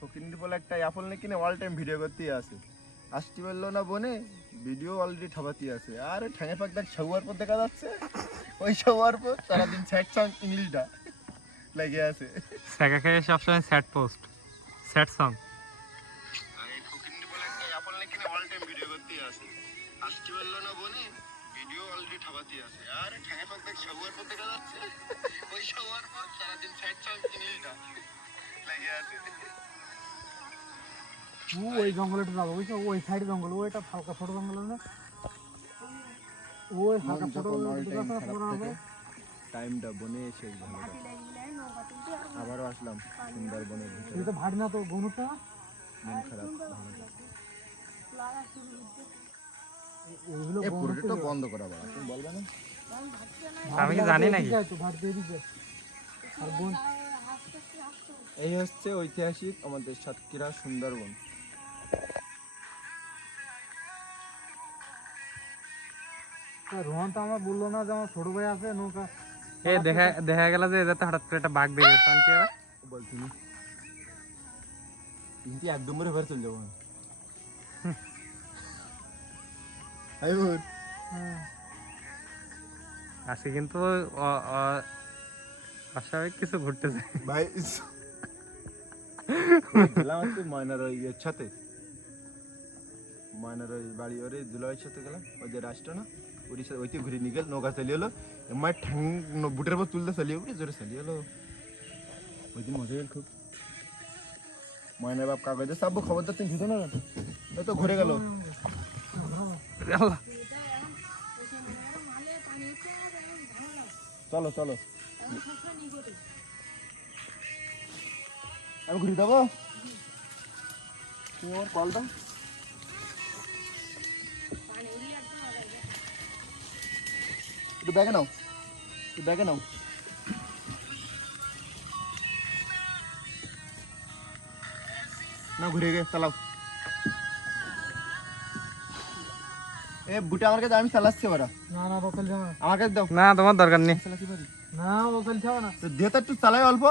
ফকিন্দি বলে একটা অ্যাপল নিয়ে কিনে অল টাইম ভিডিও করতেই আসে। আসতে পারলো না বনে, ভিডিও অলরেডি ঠাপাতেই আছে। আর ঠ্যাঙে পাক দেখ শোয়ার পর দেখা যাচ্ছে, ওই শোয়ার পর সারাদিন স্যাড সং ইংলিশটা লেগে আছে। স্যাকা খেয়ে সবসময় স্যাড পোস্ট, স্যাড সং। ফকিন্দি বলে একটা অ্যাপল নিয়ে কিনে অল টাইম ভিডিও করতেই আসে। আসতে পারলো না বনে, ভিডিও অলরেডি ঠাপাতেই আছে। আর ঠ্যাঙে পাক দেখ শোয়ার পর দেখা যাচ্ছে, ওই শোয়ার পর সারাদিন স্যাড সং ইংলিশটা লেগে আছে। ওই জঙ্গলটা যাবো, বুঝছো? ওই সাইড জঙ্গল, ওইটা হালকা ছোট জঙ্গল না, ওই হালকা ছোট টাইমটা বনে এসে ভালো আবারও আসলাম সুন্দরবনের ভিতরে। তো ভাড়ি না তো গনুরটা মন খারাপ ওইগুলো পুরোটা বন্ধ করা বলা তুমি বলবে না। আমি কি জানি নাকি? আর বোন এই হচ্ছে ঐতিহাসিক আমাদের সাতক্ষীরা সুন্দরবন। রোহন তো আমার বললো না যে আমার ছোট ভাই আছে নৌকা। এ দেখা গেল যে এটাতে হঠাৎ করে একটা বাঘ বেরিয়েছে, আনছি এবার বলছিনি কিন্তু একদম করে ঘরে চলে যাবো। আজকে কিন্তু অস্বাভাবিক কিছু ঘুরতেছে ভাই গেলাম হচ্ছে ময়নার ওই ইয়ের সাথে, ময়নার ওই বাড়ি ওরে জুলাইয়ের সাথে গেলাম, ওই যে রাষ্ট্র না ওর সাথে ওইতে ঘুরে নিয়ে গেল, নৌকা চালিয়ে হলো এমার ঠ্যাং বুটের পর তুলতে চালিয়ে উঠে জোরে চালিয়ে হলো। ওই দিন মজা গেল খুব। ময়নার বাপ কাগজে চাপবো, খবরদার তুমি ভিতরে না ওই তো ঘুরে গেল। চলো চলো আমি ঘুরে দেবো, তুমি আমার কল দাও। একটু ব্যাগে নাও, একটু ব্যাগে নাও। না ঘুরে গে চালাও। এ বুটে আমার কাছে, আমি চালাচ্ছি ওরা। না না বকল যাও না, আমার কাছে দাও। না, তোমার দরকার নেই। চালাতে পারি না বকল যাও না, দিয়ে তো একটু চালাই অল্প।